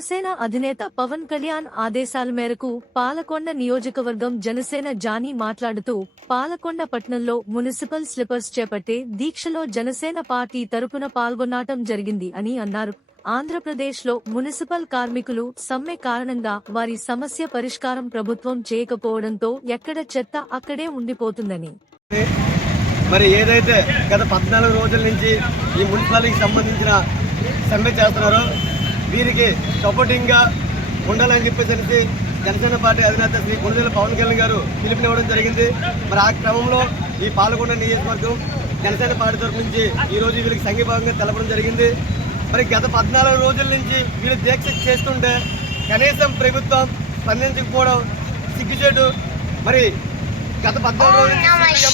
జనసేన అధినేత పవన్ కళ్యాణ్ ఆదేశాల మేరకు పాలకొండ నియోజకవర్గం జనసేన జానీ మాట్లాడుతూ పాలకొండ పట్టణంలో మున్సిపల్ స్లిప్పర్స్ చేపట్టే దీక్షలో జనసేన పార్టీ తరపున పాల్గొనటం జరిగింది అని అన్నారు. ఆంధ్రప్రదేశ్లో మున్సిపల్ కార్మికులు సమ్మె కారణంగా వారి సమస్య పరిష్కారం ప్రభుత్వం చేయకపోవడంతో ఎక్కడ చెత్త అక్కడే ఉండిపోతుందని, మరి ఏదైతే గత 14 రోజుల నుంచి ఈ మున్సిపాలిటీకి సంబంధించిన సమ్మె చేస్తున్నారో వీరికి సపోర్టింగ్ గా ఉండాలని చెప్పేసి జనసేన పార్టీ అధినేత శ్రీ కొణిదెల పవన్ కళ్యాణ్ గారు పిలుపునివ్వడం జరిగింది. మరి ఆ క్రమంలో ఈ పాలకొండ నియోజకవర్గం జనసేన పార్టీ తరఫు నుంచి ఈ రోజు వీళ్ళకి సంఘీభావంగా తెలపడం జరిగింది. మరి గత 14 రోజుల నుంచి వీళ్ళు దీక్ష చేస్తుంటే కనీసం ప్రభుత్వం స్పందించకపోవడం సిగ్గుచేటు. మరి గత 14 రోజుల నుంచి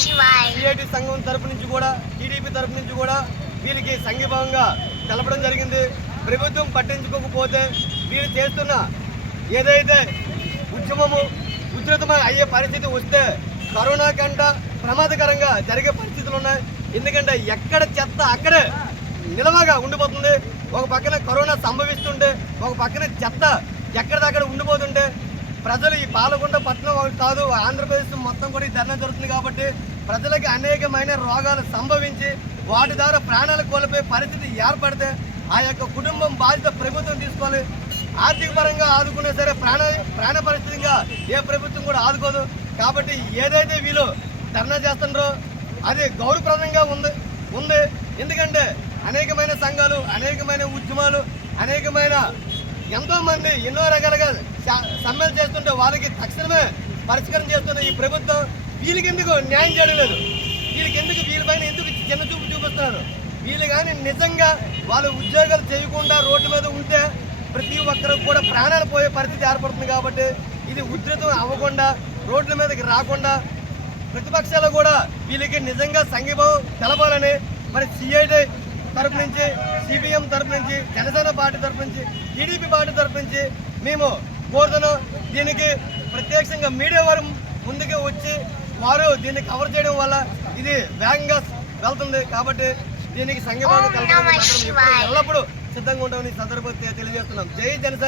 సిఐటి సంఘం తరపు నుంచి కూడా టీడీపీ తరపు నుంచి కూడా వీళ్ళకి సంఘీభావంగా తెలపడం జరిగింది. ప్రభుత్వం పట్టించుకోకపోతే వీళ్ళు చేస్తున్న ఏదైతే ఉద్యమము ఉధృతమై అయ్యే పరిస్థితి వస్తే కరోనా కంట ప్రమాదకరంగా జరిగే పరిస్థితులు ఉన్నాయి. ఎందుకంటే ఎక్కడ చెత్త అక్కడే నిలవగా ఉండిపోతుంది. ఒక పక్కన కరోనా సంభవిస్తుంటే ఒక పక్కన చెత్త ఎక్కడిదక్కడ ఉండిపోతుంటే ప్రజలు ఈ పాలకొండ పట్టణం కాదు ఆంధ్రప్రదేశ్ మొత్తం కూడా ఈ ధర్నా జరుగుతుంది కాబట్టి ప్రజలకి అనేకమైన రోగాలు సంభవించి వాటి ద్వారా ప్రాణాలు కోల్పోయే పరిస్థితి ఏర్పడితే ఆ యొక్క కుటుంబం బాధ్యత ప్రభుత్వం తీసుకోవాలి. ఆర్థిక పరంగా ఆదుకున్నా సరే ప్రాణ పరిస్థితిగా ఏ ప్రభుత్వం కూడా ఆదుకోదు. కాబట్టి ఏదైతే వీళ్ళు ధర్నా చేస్తున్నారో అది గౌరవప్రదంగా ఉంది. ఎందుకంటే అనేకమైన సంఘాలు, అనేకమైన ఉద్యమాలు, అనేకమైన ఎంతోమంది ఎన్నో రకాలుగా సమ్మెలు చేస్తుంటే వాళ్ళకి తక్షణమే పరిష్కారం చేస్తున్న ఈ ప్రభుత్వం వీళ్ళకి ఎందుకు న్యాయం చేయడం లేదు? వీళ్ళపైన ఎందుకు చిన్న చూపు చూపిస్తున్నారు? వీళ్ళు కానీ నిజంగా వాళ్ళు ఉద్యోగాలు చేయకుండా రోడ్ల మీద ఉంటే ప్రతి ఒక్కరికి కూడా ప్రాణాలు పోయే పరిస్థితి ఏర్పడుతుంది. కాబట్టి ఇది ఉధృతం అవ్వకుండా రోడ్ల మీదకి రాకుండా ప్రతిపక్షాలు కూడా వీళ్ళకి నిజంగా సంఘీభావం తెలపాలని మరి సిఐటి తరపు నుంచి, సిపిఎం తరపు నుంచి, జనసేన పార్టీ తరపు నుంచి, టీడీపీ పార్టీ తరపు నుంచి మేము కోరుతున్నాం. దీనికి ప్రత్యక్షంగా మీడియా వారు ముందుకు వచ్చి వారు దీన్ని కవర్ చేయడం వల్ల ఇది వేగంగా వెళ్తుంది. కాబట్టి దీనికి సంఘీభావం ఎల్లప్పుడూ సిద్ధంగా ఉంటామని సందర్భంగా తెలియజేస్తున్నాం. జై జనసేన.